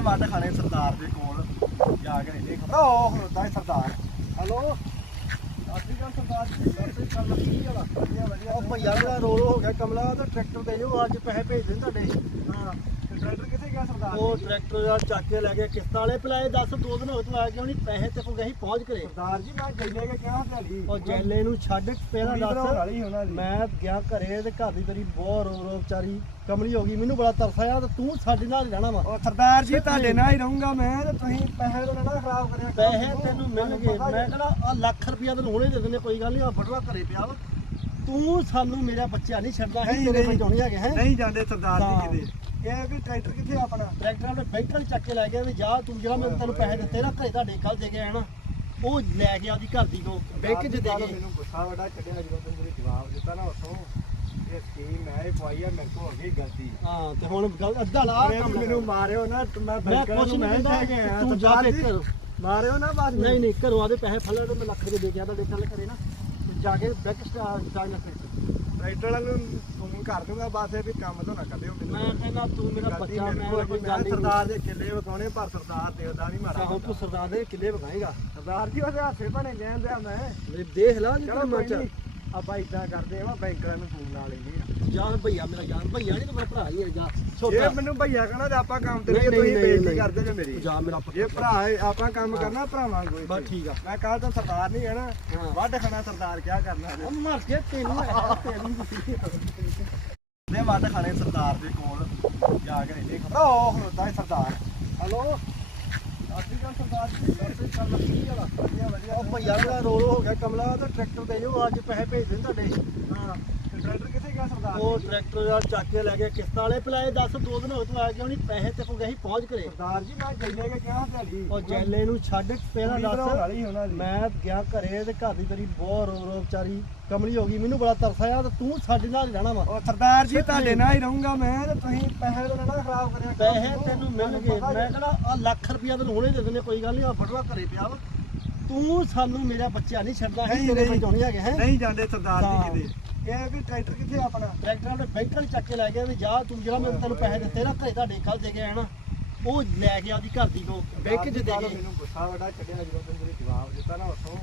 ਨੇ ਵੱਡ ਖਾਣੇ ਸਰਦਾਰ ਦੇ ਕੋਲ। ਜਾ ਕੇ ਰਹਿੰਦੇ ਖਬਰ ਉਹ ਹੁੰਦਾ ਸਰਦਾਰ। ਹਲੋ ਉਹ ਭਈਆ ਦਾ ਰੋਲ ਹੋ ਗਿਆ ਕਮਲਾ ਤੇ ਟਰੈਕਟਰ ਦੇ ਜੋ ਅੱਜ ਪੈਸੇ ਭੇਜ ਦੇ ਤੁਹਾਡੇ। ਹਾਂ ਤੇ ਟਰੈਕਟਰ ਕਿੱਥੇ ਗਿਆ ਸਰਦਾਰ? ਉਹ ਟਰੈਕਟਰ ਦਾ ਚੱਕ ਕੇ ਲੈ ਗਿਆ ਕਿਸ਼ਤਾਂ ਵਾਲੇ ਪਲਾਏ ਦੱਸ ਦੋ ਦਿਨ ਹੋ ਤੂੰ ਆ ਕਿਉਂ ਨਹੀਂ ਪੈਸੇ ਤੇ ਕੋ ਗਈ ਪਹੁੰਚ ਕਰੇ ਸਰਦਾਰ ਜੀ ਮੈਂ ਜੈਲੇ ਕੇ ਕਿਹਾ ਦਿਹਾੜੀ। ਉਹ ਜੈਲੇ ਨੂੰ ਛੱਡ ਪਹਿਲਾਂ ਕੁੜੀ ਬਣਾਉਣ ਦੱਸ। ਵਾਲੀ ਉਹਨਾਂ ਦੀ। ਮੈਂ ਗਿਆ ਘਰੇ ਤੇ ਘਰ ਦੀ ਤੇਰੀ ਬਹੁਤ ਰੋ ਰੋ ਵਿਚਾਰੀ ਕਮਲੀ ਹੋ ਗਈ ਮੈਨੂੰ ਬੜਾ ਤਰਸ ਆਇਆ ਤੇ ਤੂੰ ਸਾਡੇ ਨਾਲ ਹੀ ਰਹਿਣਾ ਵਾ। ਉਹ ਸਰਦਾਰ ਜੀ ਤੁਹਾਡੇ ਨਾਲ ਹੀ ਰਹੂੰਗਾ ਮੈਂ ਤੇ ਤੁਸੀਂ ਪੈਸੇ ਤੋਂ ਨਾ ਖਰਾਬ ਕਰਿਆ ਕਰੋ। ਪੈਸੇ ਤੈਨੂੰ ਮਿਲਣਗੇ। ਮੈਂ ਕਹਿੰਦਾ ਆ ਲੱਖ ਰੁਪਇਆ ਤੈਨੂੰ ਹੁਣੇ ਦੇ ਦਿੰਦੇ ਕੋਈ ਗੱਲ ਨਹੀਂ ਆ ਬਟਵਾ ਘਰੇ ਪਿਆ ਵਾ। ਤੂੰ ਸਾਨੂੰ ਮੇਰਾ ਬੱਚਾ ਨਹੀਂ ਛੱਡਦਾ ਹੈ ਤੇਰੇ। ਬਚਾਉਣੀ ਹੈਗੇ ਹੈ? ਨਹੀਂ ਜਾਂਦੇ ਸਰਦਾਰ ਹਾਂ। ਜੀ ਕਿਤੇ। ਇਹ ਵੀ ਟਰੈਕਟਰ ਕਿੱਥੇ ਆ ਆਪਣਾ? ਟਰੈਕਟਰ ਵਾਲੇ ਬੈਂਕਾਂ ਚੱਕ ਕੇ ਲੈ ਗਿਆ ਵੀ ਜਾ ਤੂੰ ਜਿਹੜਾ ਮੈਂ ਤੈਨੂੰ ਪੈਸੇ ਦਿੱਤੇ ਨਾ ਘਰੇ ਤੁਹਾਡੇ ਕੱਲ ਦੇ ਕੇ ਆਣਾ। ਉਹ ਲੈ ਗਿਆ ਉਹਦੀ ਘਰ ਦੀ ਕੋ ਬੈਂਕ 'ਚ ਦੇ ਮੈਨੂੰ ਗੁੱਸਾ ਬੜਾ ਚੜਿਆ ਜਦੋਂ ਤੂੰ ਮੇਰੇ ਜਵਾਬ ਦਿੱਤਾ ਨਾ ਉਥੋਂ। ਇਹ ਸਕੀਮ ਮੈਂ ਇਹ ਪਵਾਈ ਆ ਮੇਰੇ ਕੋਲ ਹੋ ਗਈ ਗਲਤੀ। ਹਾਂ ਤੇ ਹੁਣ ਗੱਲ ਅੱਧਾ ਲਾ ਕੰਮ ਮੈਨੂੰ ਮਾਰਿਓ ਨਾ ਮੈਂ ਬੈਂਕਾਂ ਨੂੰ ਮੈਂ ਕੇ ਆਇਆ ਤੂੰ ਜਾ ਕੇ ਮਾਰਿਓ ਨਾ ਬਾਅਦ। ਨਹੀਂ ਨਹੀਂ ਘਰੋਂ ਆਦੇ ਪੈਸੇ ਫੜ ਤੇ ਮੈਂ ਲੱਖ ਰੁਪਏ ਦੇ ਗਿਆ ਤੁਹਾਡੇ ਕੱਲ ਕਰੇ ਨਾ ਤੇ ਜਾ ਕੇ ਬੈਂਕ ਸਟਾਰਟ ਨਾ ਕਰ ਟਰੈਕਟਰ ਵਾਲੇ ਨੂੰ ਫੋਨ ਕਰ ਦੂੰਗਾ ਬਸ ਇਹ ਵੀ ਕੰਮ ਤੋਂ ਨਾ ਕੱਢਿਓ ਮੈਨੂੰ। ਮੈਂ ਕਹਿੰਦਾ ਤੂੰ ਮੇਰਾ ਗਲਤੀ ਬੱਚਾ ਮੇਰੇ ਮੈਂ ਕੋਲ ਕੋਈ ਗੱਲ ਨਹੀਂ। ਸਰਦਾਰ ਦੇ ਕਿੱਲੇ ਵਿਕਾਉਣੇ ਪਰ ਸਰਦਾਰ ਤੇ ਉਹਦਾ ਨਹੀਂ ਮਾਰਾ ਹੁਣ ਤੂੰ ਸਰਦਾਰ ਦੇ ਕਿੱਲੇ ਵਗਾਏਗਾ ਸਰਦਾਰ ਜੀ ਉਹਦੇ ਹੱਥੇ ਬਣੇ ਲੈਣ ਦਿਆ ਮੈਂ। ਦੇਖ ਲਾ ਜੀ ਚਲੋ ਕੋਈ ਨਹੀਂ। ਆਪਾਂ ਇਦਾਂ ਕਰਦੇ ਆ ਬੈਂਕ ਵਾਲਿਆਂ ਨੂੰ ਫੋਨ ਲਾ ਲੈਂਦੇ ਆ। ਜਾਨ ਭਈਆ ਮੇਰਾ ਜਾਨ ਭਈਆ ਨਹੀਂ ਤੂੰ ਭਰਾ ਹੀ ਹੈ ਜਾ ਇਹ ਮੈਨੂੰ ਭਈਆ ਕਹਣਾ ਤੇ ਆਪਾਂ ਕੰਮ ਤੇ ਨਹੀਂ, ਤੁਸੀਂ ਨਹੀਂ, ਬੇਇੱਜ਼ਤੀ ਨਹੀਂ। ਕਰਦੇ ਜੇ ਮੇਰੀ। ਜਾ ਮੇਰਾ ਇਹ ਭਰਾ। ਹੈ, ਆਪਾਂ ਕੰਮ ਕਰਨਾ ਭਰਾਵਾਂ ਕੋਈ ਬਸ ਠੀਕ ਆ। ਮੈਂ ਕੱਲ ਤਾਂ ਸਰਦਾਰ ਨਹੀਂ ਹੈ ਨਾ ਹਾਂ। ਵੱਢ ਖਾਣਾ ਸਰਦਾਰ ਕਿਆ ਕਰਨਾ ਉਹ ਮਰ ਕੇ ਤੈਨੂੰ ਹੈ ਤੇਰੀ ਨੇ ਵੱਢ ਖਾਣੇ ਸਰਦਾਰ ਦੇ ਕੋਲ ਜਾ ਕੇ ਰਹਿੰਦੇ ਖਬਰ ਉਹ ਹੁੰਦਾ ਹੈ ਸਰਦਾਰ। ਹਲੋ? ਉਹ ਭਈਆ ਦਾ ਰੋਲ ਹੋ ਗਿਆ, ਕਮਲਾ ਤੇ ਟਰੈਕਟਰ ਦੇ ਜੋ ਅੱਜ ਪੈਸੇ ਭੇਜ ਦੇ ਤੁਹਾਡੇ। ਹਾਂ ਟਰੈਕਟਰ ਕਿੱਥੇ ਗਿਆ ਸਰਦਾਰ? ਉਹ ਟਰੈਕਟਰ ਦਾ ਚੱਕ ਕੇ ਲੈ ਗਿਆ ਕਿਸ਼ਤਾਂ ਵਾਲੇ ਪਲਾਏ ਦੱਸ ਦੋ ਦਿਨ ਹੋ ਤੂੰ ਆ ਕਿਉਂ ਨਹੀਂ? ਪੈਸੇ ਤੇ ਕੋ ਗਈ ਪਹੁੰਚ ਕਰੇ। ਸਰਦਾਰ ਜੀ ਮੈਂ ਜੈਲੇ ਕੇ ਕਿਹਾ ਦਿਹਾੜੀ ਉਹ ਜੈਲੇ ਨੂੰ ਛੱਡ ਪਹਿਲਾਂ ਦੱਸ। ਮੈਂ ਗਿਆ ਘਰੇ ਤੇ ਘਰ ਦੀ ਤੇਰੀ ਬਹੁਤ ਰੋ ਰੋ ਵਿਚਾਰੀ ਕਮਲੀ ਹੋ ਗਈ ਮੈਨੂੰ ਬੜਾ ਤਰਸ ਆਇਆ ਤੇ ਤੂੰ ਸਾਡੇ ਨਾਲ ਰਹਿਣਾ ਵਾ। ਉਹ ਸਰਦਾਰ ਜੀ ਤੁਹਾਡੇ ਨਾਲ ਹੀ ਰਹੂੰਗਾ ਮੈਂ ਤੇ ਤੁਸੀਂ ਪੈਸੇ ਤੋਂ ਨਾ ਖਰਾਬ ਕਰਿਆ ਕਰੋ। ਪੈਸੇ ਤੈਨੂੰ ਮਿਲਣਗੇ ਮੈਂ ਕਹਿੰਦਾ ਆ ਲੱਖ ਰੁਪਇਆ ਤੈਨੂੰ ਹੁਣੇ ਦੇ ਦਿੰਦੇ ਕੋਈ ਗੱਲ ਨਹੀਂ ਆ ਬਟਵਾ ਘਰੇ ਪਿਆ ਵਾ। ਤੂੰ ਸਾਨੂੰ ਮੇਰਾ ਬੱਚਾ ਨਹੀਂ ਛੱਡਦਾ ਹੈ ਤੇਰੇ। ਬਚਾਉਣੀ ਹੈਗੇ ਹੈ? ਨਹੀਂ ਜਾਂਦੇ ਸਰਦਾਰ। ਜੀ ਕਿਤੇ। ਇਹ ਵੀ ਟਰੈਕਟਰ ਕਿੱਥੇ ਆ ਆਪਣਾ? ਟਰੈਕਟਰ ਵਾਲੇ ਬੈਂਕਾਂ ਚੱਕ ਕੇ ਲੈ ਗਿਆ ਵੀ ਜਾ ਤੂੰ ਜਿਹੜਾ ਮੈਂ ਤੈਨੂੰ ਪੈਸੇ ਦਿੱਤੇ ਨਾ ਘਰੇ ਤੁਹਾਡੇ ਕੱਲ ਦੇ ਕੇ ਉਹ ਲੈ ਉਹਦੀ ਘਰ ਦੀ ਕੋ ਬੈਂਕ 'ਚ ਦੇ ਸਰਦਾਰ ਜੀ, ਗਏ ਮੈਨੂੰ ਗੁੱਸਾ ਬੜਾ ਚੜਿਆ ਜਦੋਂ ਤੂੰ ਮੇਰੇ ਜਵਾਬ ਦਿੱਤਾ ਨਾ ਉਥੋਂ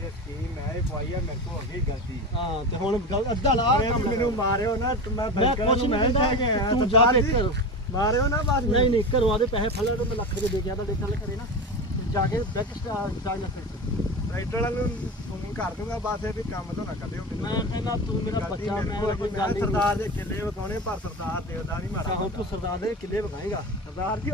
ਇਹ ਸਕੀਮ ਮੈਂ ਇਹ ਪਵਾਈ ਆ ਮੇਰੇ ਕੋਲ ਹੋ ਗਈ ਗਲਤੀ ਹਾਂ ਤੇ ਹੁਣ ਗੱਲ ਅੱਧਾ ਲਾ ਮੈਂ ਕੰਮ ਮੈਨੂੰ ਮਾਰਿਓ ਨਾ ਤੇ ਮੈਂ ਮੈਂ ਬੈਂਕਾਂ ਕੁਛ ਨੂੰ ਨਹੀਂ ਮੈਂ ਕਹਿ ਕੇ ਆਇਆ ਕਹਿੰਦਾ ਤੂੰ ਜਾ ਕੇ ਸਰਦਾਰ ਜੀ, ਘਰ। ਮਾਰਿਓ ਨਾ ਬਾਅਦ ਵਿੱਚ। ਨਹੀਂ ਨਹੀਂ ਘਰੋਂ ਆਦੇ ਪੈਸੇ ਫੜ ਲੈ ਤੇ ਮੈਂ ਲੱਖ ਰੁਪਏ ਦੇ ਗਿਆ ਤੁਹਾਡੇ ਕੱਲ ਕਰੇ ਨਾ ਤੇ ਜਾ ਕੇ ਬੈਂਕ ਕਰ ਟਰੈਕਟਰ ਵਾਲੇ ਨੂੰ ਫੋਨ ਕਰ ਦੂੰਗਾ ਬਸ ਇਹ ਵੀ ਕੰਮ ਤੋਂ ਨਾ ਕੱਢਿਓ ਮੈਨੂੰ ਮੈਂ ਕਹਿੰਦਾ ਤੂੰ ਮੇਰਾ ਬੱਚਾ ਮੈਂ ਕੋਈ ਗੱਲ ਸਰਦਾਰ ਦੇ ਕਿੱਲੇ ਵਿਕਾਉਣੇ ਪਰ ਸਰਦਾਰ ਉਹਦਾ ਨਹੀਂ ਮਾਰਾ ਹੁਣ ਤੂੰ ਸਰਦਾਰ ਦੇ ਕਿੱਲੇ ਵਗਾਏਗਾ ਸਰਦਾਰ ਜੀ